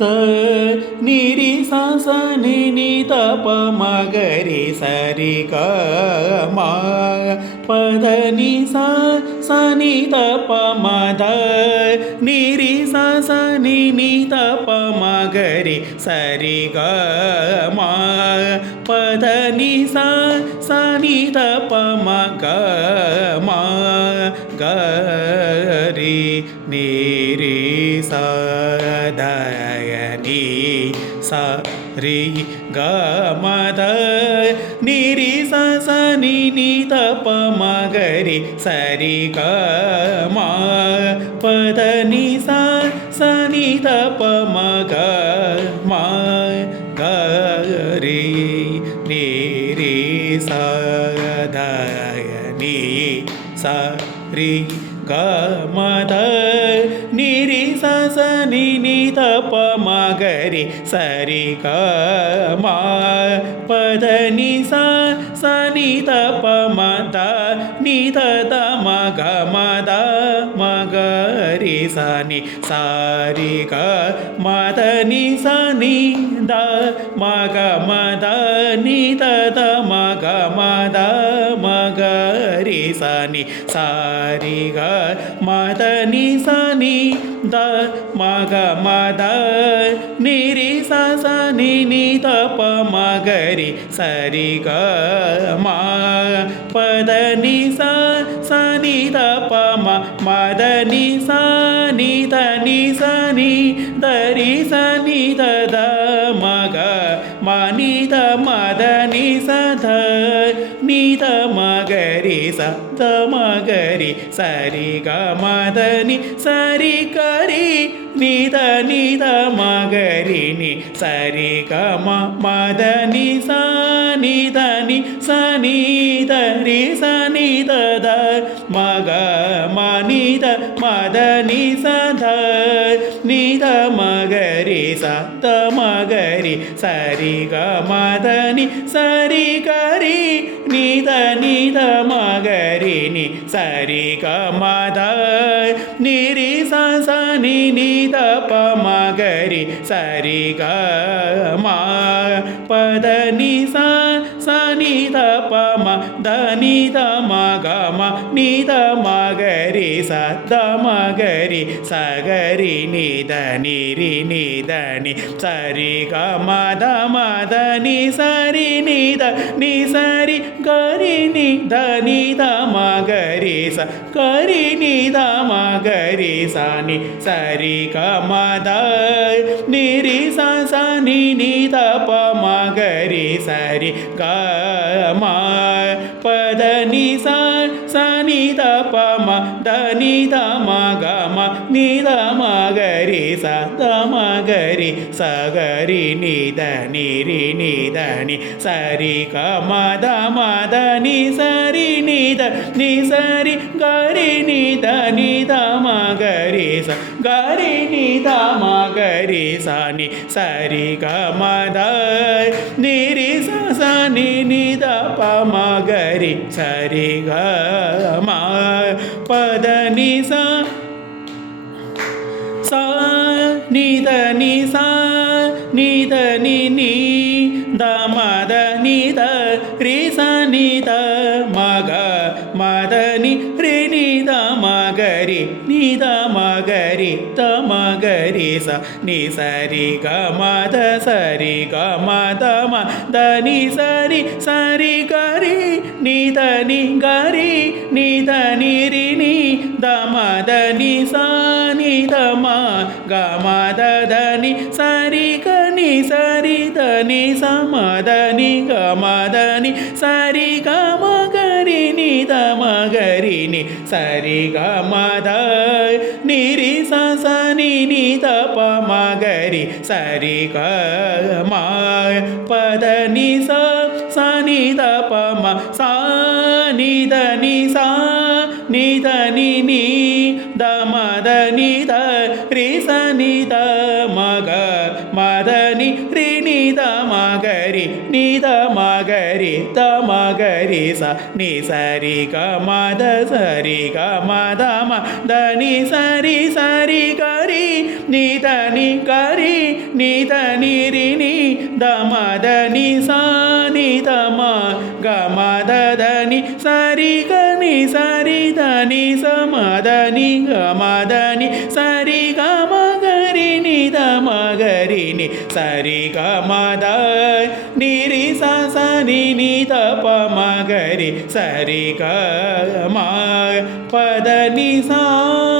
த நிரி ச நி நி த ப ம க ரி ச ரி க ம பத நி ச நி த ப ம த நிரி ச நி நி த ப ம க ரி ச ரி க ம பத நி ச நி த ப ம க ம க ரி நி ரி ச த நி ச ரி க ம த நி ரி ச நி நி த ப ம க ரி ச ரி க ம பத நி ச நி த ப ம க ம க ரி நி ரி ச த நி ச ரி க ம த நி ரி ச நி நி த ப ம க ரி ச ரி க ம பத நி ச நி த ப ம த நி த த ம க ம த ம க ரி ச நி ச ரி க ம த நி ச நி த ம க ம த நி த த ம க ம த ம க ரி ச நி ச ரி க ம த நி ச நி த ம க ம த நி ரி ச நி நி த ப ம க ரி ச ரி க ம பத நி ச நி த ப ம ம த நி ச நி த நி ச நி த ரி ச நி த த ம க ம நி த ம த நி ச த நி த ம க ரி ச த ம க ரி ச ரி க ம த நி ச ரி க ரி நி த ம க ரி நி ச ரி க ம ம த நி ச நி த நி ச நி த ரி ச நி த த ம க ம நி த ம த நி ச த நி த ம க ரி ச த ம க ரி ச ரி க ம த நி ச ரி க ரி நி த ம க ரி நி ச ரி க ம த நி ரி ச நி நி த ப ம க ரி ச ரி க ம பத நி ச நி த ப ம த நி த ம க ம நி த ம க ரி ச த ம க ரி ச க ரி நி த நி ரி நி த நி ச ரி க ம த ம த நி ச ரி நி த நி ச ரி க ரி நி த நி த ம க ரி ச க ரி நி த ம க ரி ச நி ச ரி க ம த நி ரி ச நி நி த ப ம க ரி ச ரி க ம பத நி ச நி த ப ம த நி த ம க ம நி த ம க ரி ச த ம க ரி ச க ரி நி த நி ரி நி த நி ச ரி க ம த ம த நி ச ரி நி த நி ச ரி க ரி நி த நி த ம க ரி ச க ரி நி த ம க ரி ச நி ச ரி க ம த நி ரி ச நி நி த ப ம க ரி ச ரி க ம பத நி ச நி த நி ச நி த நி நி த ம த நி த ரி ச நி த ம க ம த நி ரி நி த ம க ரி நி த ம க ரி த ம க ரி ச நி ச ரி க ம த ச ரி க ம த ம த நி ச ரி க ரி நி த நி க ரி நி த நி ரி நி த ம த நி ச நி த ம க ம த த நி ச ரி க நி ச ரி த நி ச ம த நி க ம த நி ச ரி க ம க ரி நி த ம க ரி நி ச ரி க ம த நி ரி ச நி நி த ப ம க ரி ச ரி க ம பத நி ச நி த ப ம ச நி த நி ச நி த நி நி த ம த நி த ரி ச நி த ம க ம த நி ரி நி த ம க ரி நி த ம க ரி த ம க ரி ச நி ச ரி க ம த ச ரி க ம த ம த நி ச ரி க ரி நீத நீ கரி நீத நீரினி தமதனி சானிதமா கமதனி சரி கனி சரி தனி சமதனி கமதனி சரி கமகரி நித மகரினி சரி கமத நீரி சனி நித பமகரி சரி கம பதனி சா